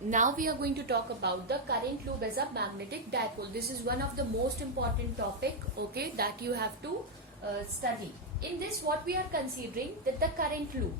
now we are going to talk about the current loop as a magnetic dipole. This is one of the most important topic, okay, that you have to study. In this, what we are considering that the current loop.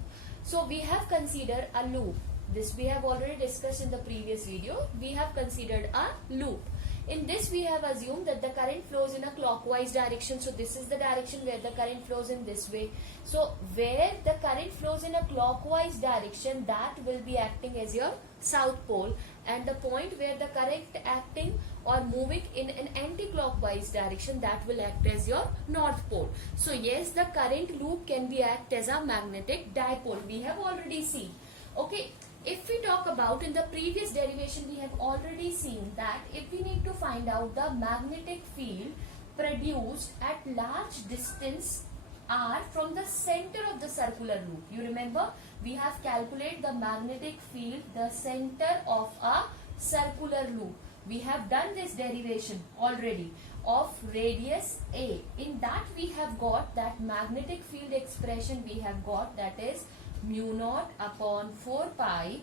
So we have considered a loop. This we have already discussed in the previous video. We have considered a loop. In this, we have assumed that the current flows in a clockwise direction. So this is the direction where the current flows in this way. So where the current flows in a clockwise direction, that will be acting as your south pole, and the point where the current acting or moving in an anti-clockwise direction, that will act as your north pole. So yes, the current loop can be act as a magnetic dipole. We have already seen. Okay. If we talk about in the previous derivation, we have already seen that if we need to find out the magnetic field produced at large distance r from the center of the circular loop. You remember, we have calculated the magnetic field, the center of a circular loop. We have done this derivation already of radius a. In that we have got that magnetic field expression we have got, that is mu naught upon 4 pi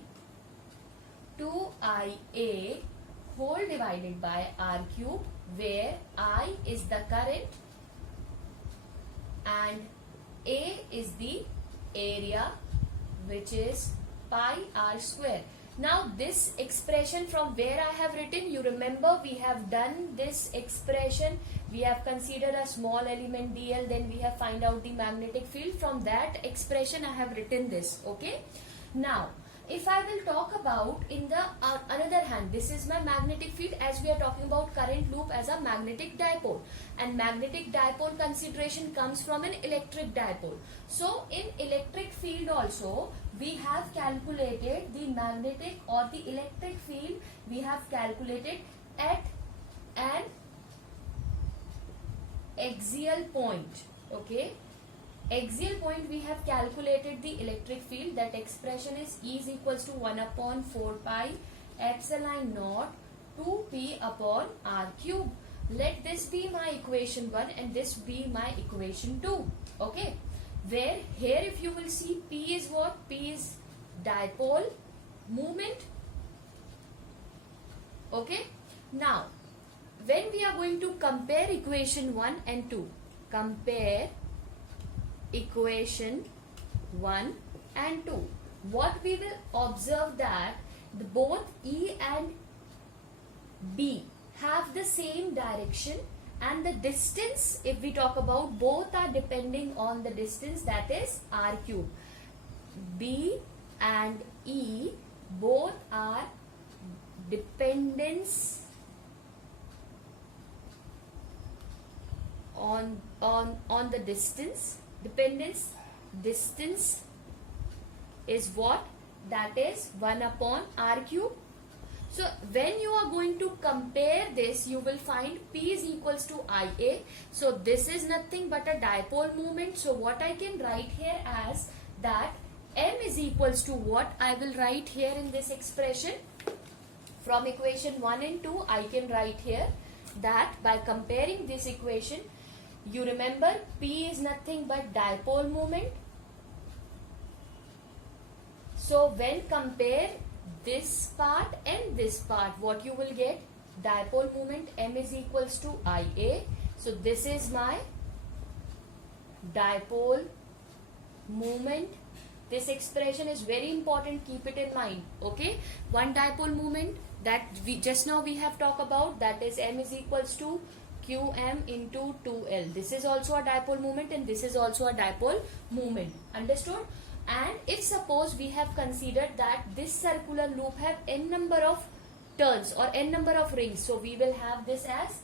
2ia whole divided by r cube, where I is the current and a is the area, which is pi r square. Now this expression from where I have written, you remember we have done this expression, we have considered a small element dl, then we have find out the magnetic field. From that expression I have written this, okay. Now if I will talk about in the another hand, this is my magnetic field, as we are talking about current loop as a magnetic dipole, and magnetic dipole consideration comes from an electric dipole. So in electric field also we have calculated the magnetic or the electric field, we have calculated at an axial point, okay. Axial point we have calculated the electric field. That expression is E is equals to 1 upon 4 pi epsilon naught 2p upon r cube. Let this be my equation 1 and this be my equation 2, okay. Where here if you will see, P is what? P is dipole moment, okay. Now when we are going to compare equation 1 and 2, compare equation 1 and 2, what we will observe that both E and B have the same direction, and the distance, if we talk about, both are depending on the distance, that is r cube. B and E both are dependence on the distance. Distance is what? That is 1 upon r cube. So when you are going to compare this, you will find P is equals to Ia. So this is nothing but a dipole moment. So what I can write here as that M is equals to what? I will write here in this expression from equation 1 and 2. I can write here that by comparing this equation, you remember P is nothing but dipole moment. So when compare this part and this part, what you will get? Dipole moment M is equals to Ia. So this is my dipole moment. This expression is very important, keep it in mind, okay. One dipole moment that we just now we have talked about, that is M is equals to Qm into 2L. This is also a dipole moment and this is also a dipole moment. Understood? And if suppose we have considered that this circular loop have n number of turns or n number of rings, so we will have this as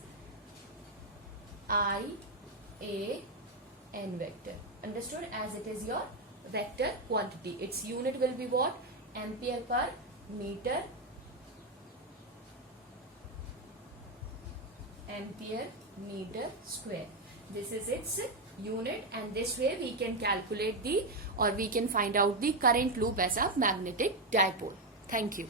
I, A, n vector. Understood? As it is your vector quantity. Its unit will be what? Ampere per meter. Ampere meter square. This is its unit, and this way we can calculate the, or we can find out the current loop as a magnetic dipole. Thank you.